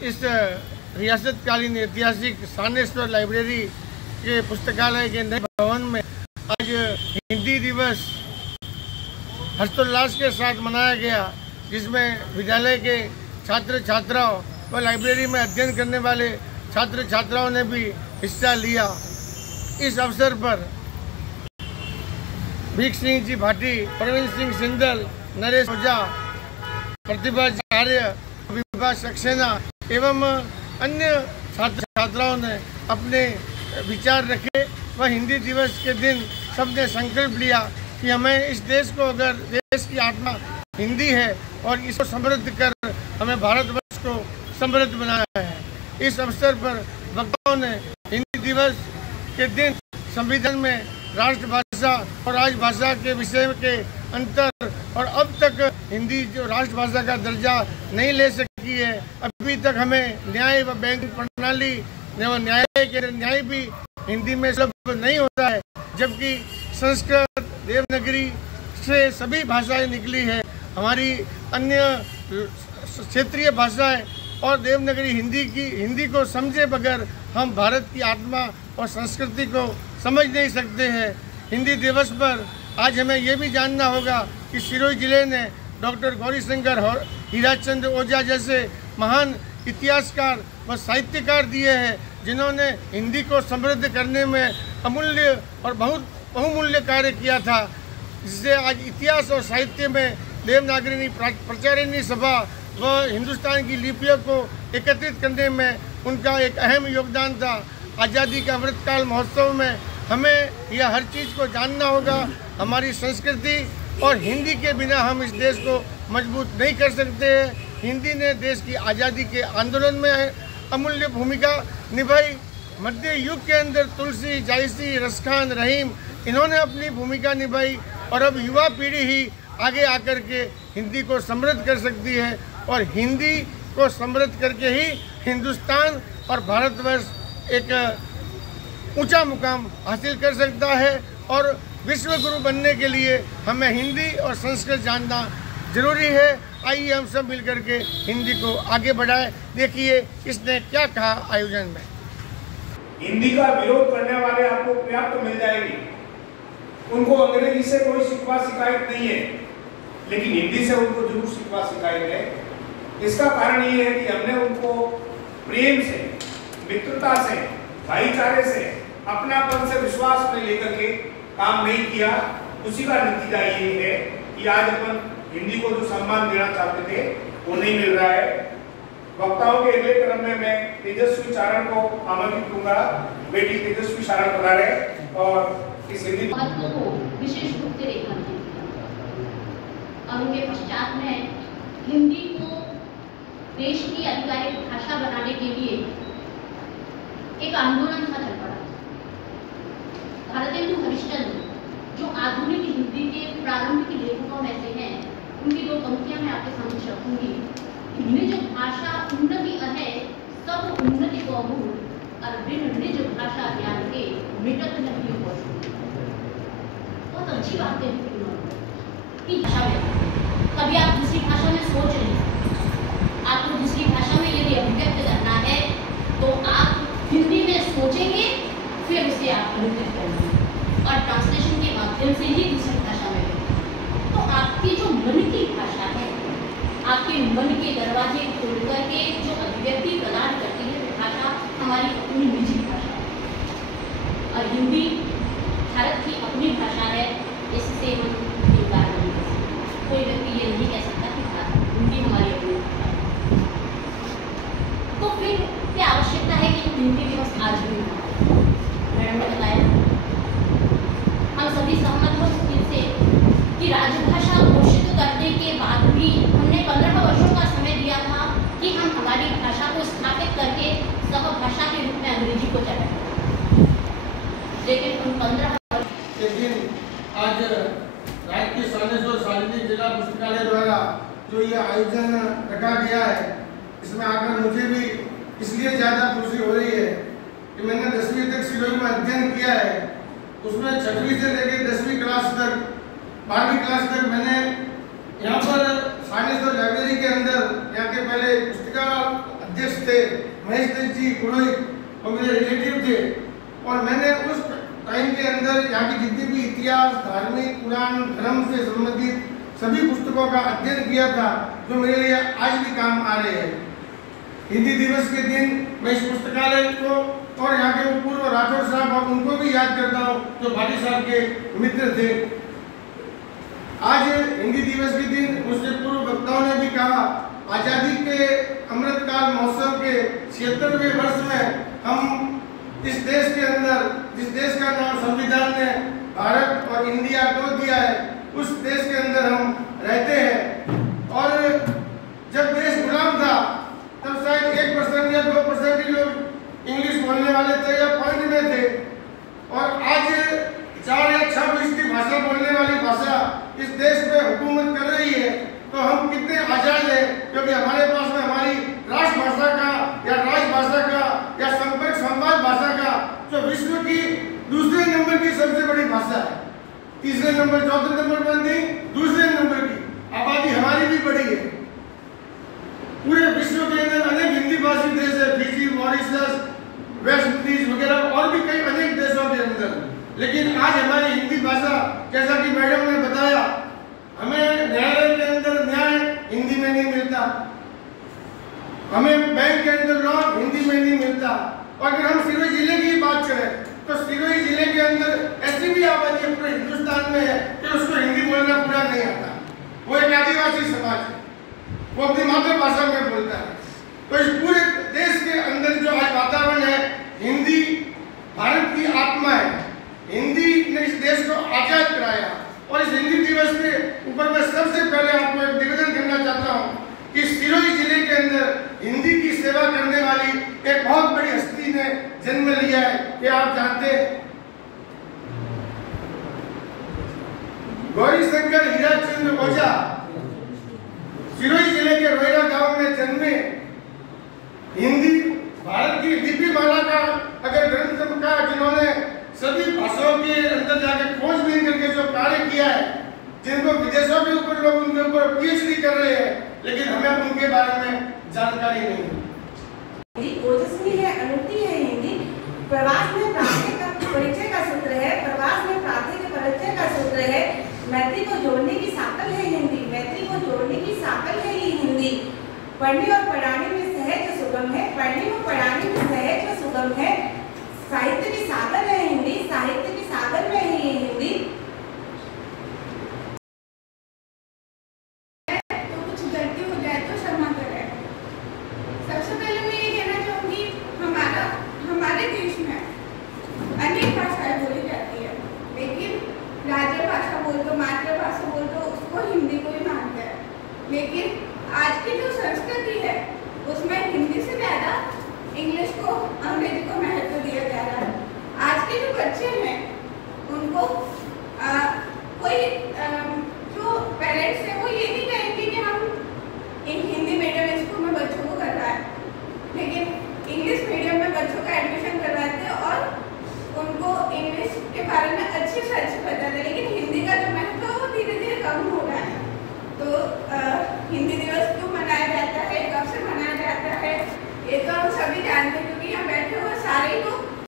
इस रियासतकालीन ऐतिहासिक सानेश्वर लाइब्रेरी के पुस्तकालय के नए भवन में आज हिंदी दिवस हर्षोल्लास के साथ मनाया गया, जिसमें विद्यालय के छात्र छात्राओं व लाइब्रेरी में अध्ययन करने वाले छात्र छात्राओं ने भी हिस्सा लिया। इस अवसर पर भीख सिंह जी भाटी, प्रवीण सिंह सिंदल, नरेश ओझा, प्रतिभा आर्य, विभा सक्सेना एवं अन्य छात्र छात्राओं ने अपने विचार रखे व हिंदी दिवस के दिन सबने संकल्प लिया कि हमें इस देश को, अगर देश की आत्मा हिंदी है और इसको समृद्ध कर हमें भारतवर्ष को समृद्ध बनाना है। इस अवसर पर वक्ताओं ने हिंदी दिवस के दिन संविधान में राष्ट्रभाषा और राजभाषा के विषय के अंतर और अब तक हिंदी जो राष्ट्रभाषा का दर्जा नहीं ले सकी है, अभी तक हमें न्याय व बैंकिंग प्रणाली न्यायालय के न्याय भी हिंदी में सुलभ नहीं होता है, जबकि संस्कृत देवनागरी से सभी भाषाएं निकली है। हमारी अन्य क्षेत्रीय भाषाएं और देवनागरी हिंदी को समझे बगैर हम भारत की आत्मा और संस्कृति को समझ नहीं सकते हैं। हिंदी दिवस पर आज हमें ये भी जानना होगा कि सिरोही जिले ने डॉक्टर गौरीशंकर हीराचंद्र ओझा जैसे महान इतिहासकार व साहित्यकार दिए हैं, जिन्होंने हिंदी को समृद्ध करने में अमूल्य और बहुत बहुमूल्य कार्य किया था, जिससे आज इतिहास और साहित्य में देवनागरी प्रचारिणी सभा व हिंदुस्तान की लिपियों को एकत्रित करने में उनका एक अहम योगदान था। आज़ादी का अमृतकाल महोत्सव में हमें यह हर चीज़ को जानना होगा। हमारी संस्कृति और हिंदी के बिना हम इस देश को मजबूत नहीं कर सकते हैं। हिंदी ने देश की आज़ादी के आंदोलन में अमूल्य भूमिका निभाई। मध्य युग के अंदर तुलसी, जायसी, रसखान, रहीम इन्होंने अपनी भूमिका निभाई और अब युवा पीढ़ी ही आगे आकर के हिंदी को समृद्ध कर सकती है और हिंदी को समृद्ध करके ही हिंदुस्तान और भारतवर्ष एक ऊंचा मुकाम हासिल कर सकता है। और विश्व गुरु बनने के लिए हमें हिंदी और संस्कृत जानना जरूरी है। आइए हम सब मिलकर के हिंदी को आगे बढ़ाएं। देखिए इसने क्या कहा आयोजन में। हिंदी का विरोध करने वाले आपको पर्याप्त मिल जाएगी। उनको अंग्रेजी से कोई शिकवा शिकायत नहीं है, लेकिन हिंदी से उनको जरूर शिकवा शिकायत है। इसका कारण ये है कि हमने उनको प्रेम से, मित्रता से, भाईचारे से, अपनापन से, विश्वास में लेकर के काम नहीं किया। उसी का नतीजा ये है कि आज अपन हिंदी को जो सम्मान देना चाहते थे वो नहीं मिल रहा है। वक्ताओं के अगले क्रम में मैं तेजस्वी चारण को आमंत्रित करूंगा। बेटी तेजस्वी चारण बता रहे और इस हिंदी महत्व को विशेष रूप से रेखांकित किया और उनके पश्चात में हिंदी को देश की आधिकारिक भाषा बनाने के लिए एक आंदोलन सा चल पड़ा। भारतेंदु हरिश्चंद्र जो आधुनिक हिंदी के प्रारंभिक लेखकों में से हैं, उनकी दो पंक्तियां मैं आपके समक्ष रखूंगी। निज भाषा उन्नति अहे सब उन्नति को मूल और बिन निज भाषा ज्ञान के मिटत नहीं हो। बहुत अच्छी बात है कि भाषा में कभी आप दूसरी भाषा में सोच नहीं सकते। आपको दूसरी भाषा में यदि अभिव्यक्त करना है तो आप हिंदी में सोचेंगे, फिर उसे आप अभिव्यक्त करेंगे और ट्रांसलेशन के माध्यम से ही दूसरी भाषा में। तो आपकी जो मन की भाषा है, आपके मन के दरवाजे खोल करके जो अभिव्यक्ति प्रदान करती है वो भाषा हमारी अपनी निजी भाषा है और हिंदी भारत की अपनी भाषा है। इससे हम इनकार नहीं कर सकते। कोई व्यक्ति ये नहीं कह सकता कि हिंदी हमारी अपनी भाषा है। तो फिर क्या आवश्यकता है कि हिंदी दिवस आज भी मैडम ने बताया, हम सभी सहमत हो इस चीज से कि राजभाषा घोषित करने के बाद भी हमने 15 वर्षों का समय दिया था कि हम हमारी भाषा को स्थापित करके सब भाषा के रूप में अंग्रेजी को चलाएं, लेकिन हम 15 के दिन आज राजकीय सानेश्वर सार्वजनिक जिला पुस्तकालय द्वारा जो ये आयोजन रखा गया है, इसमें आकर मुझे भी इसलिए ज़्यादा खुशी हो रही है कि मैंने 10वीं तक सिरोही में अध्ययन किया है। उसमें 6वीं से लेकर 10वीं क्लास तक, 12वीं क्लास तक मैंने यहाँ पर सानेश्वर लाइब्रेरी के अंदर यहाँ के पहले पुस्तकालय अध्यक्ष थे, महेश दत्त जी पुरोहित, वो मेरे रिलेटिव थे। और मैंने उस टाइम के अंदर यहाँ की जितनी भी इतिहास, धार्मिक, पुराण, धर्म से संबंधित सभी पुस्तकों का अध्ययन किया था, जो मेरे लिए आज भी काम आ रहे हैं। हिंदी दिवस के दिन मैं इस पुस्तकालय को और यहाँ के पूर्व राठौर साहब और उनको भी याद करता हूँ, जो भाटी साहब के मित्र थे। आज हिंदी दिवस के दिन मुझसे पूर्व वक्ताओं ने भी कहा, आज़ादी के अमृतकाल महोत्सव के 76वें वर्ष में हम इस देश के अंदर, जिस देश का नाम संविधान ने भारत और इंडिया को दिया है, उस देश के अंदर हम रहते हैं। और जब देश गुलाम था तब शायद 1% या 2% ही लोग इंग्लिश बोलने वाले थे या पॉइंट में थे, और आज 4 या 6% की भाषा बोलने वाली भाषा इस देश पे हुकूमत कर रही है। तो हम कितने आजाद हैं, क्योंकि हमारे पास में हमारी राष्ट्रभाषा का या राजभाषा का या संपर्क संवाद भाषा का, जो विश्व की दूसरे नंबर की सबसे बड़ी भाषा है, तीसरे नंबर, चौथे नंबर पर नहीं, दूसरे नंबर की आबादी हमारी भी बड़ी है। पूरे विश्व के अंदर अनेक हिंदी भाषी देश है, फिजी, मॉरिशस, वेस्ट इंडीज वगैरह और भी कई अनेक देशों के अंदर। लेकिन आज हमारी हिंदी भाषा, जैसा कि मैडम ने बताया, हमें न्यायालय के अंदर न्याय हिंदी में नहीं मिलता, हमें बैंक के अंदर लोन हिंदी में नहीं मिलता। और अगर हम सिरोही जिले की बात करें तो सिरोही जिले के अंदर ऐसी भी आबादी पूरे हिंदुस्तान में है कि उसको हिंदी बोलना पूरा नहीं आता। वो एक आदिवासी समाज है, वो अपनी मातृभाषा में बोलता है। तो इस पूरे देश के अंदर जो आज वातावरण है, हिंदी भारत की आत्मा है। हिंदी ने इस देश को आजाद कराया। और इस हिंदी दिवस के ऊपर मैं सबसे पहले आपको एक निवेदन करना चाहता हूँ कि सिरोही जिले के अंदर हिंदी की सेवा करने वाली एक बहुत बड़ी हस्ती ने जन्म लिया है। कि आप जानते हैं, गौरी शंकर हीराचंद्र ओझा सिरोही जिले के रोहिरा गांव में जन्मे। हिंदी भारत की लिपिमाला का अगर ग्रंथ का जिन्होंने सभी भाषाओं के अंदर जाकर खोजबीन करके जो कार्य किया है, जिनको विदेशों के ऊपर लोग उनके ऊपर पीएचडी कर रहे हैं, लेकिन हमें उनके बारे में जानकारी नहीं है। ओजस्वी है, अनूठी है हिंदी। प्रवास में प्रांतीय का परिचय का सूत्र है, प्रवास में प्रांतीय के परिचय का सूत्र है। मैत्री को जोड़ने की साकल है हिंदी, मैत्री को जोड़ने की साकल है ये हिंदी। पढ़ने और पढ़ाने में सहज सुगम है, पढ़ने और पढ़ाने में सहज सुगम है। साहित्य की सागर है हिंदी, साहित्य की सागर में है ये हिंदी। तो कुछ गलती हो जाए तो क्षमा करें। सबसे पहले मैं ये कहना चाहूँगी, हमारे देश में अनेक भाषाएं बोली जाती है, लेकिन राजभाषा बोल दो, मातृभाषा बोल दो, उसको हिंदी को ही मानते हैं। लेकिन आज की जो संस्कृति है उसमें हिंदी से ज़्यादा इंग्लिश को, अंग्रेजी को महत्व दिया जा रहा है। आज के जो बच्चे हैं उनको जो पेरेंट्स हैं वो ये नहीं कहेंगे कि हम हिंदी मीडियम स्कूल में बच्चों को कर रहा है, लेकिन इंग्लिश मीडियम में बच्चों का एडमिशन करवाते हैं और उनको इंग्लिश के बारे में अच्छी से अच्छी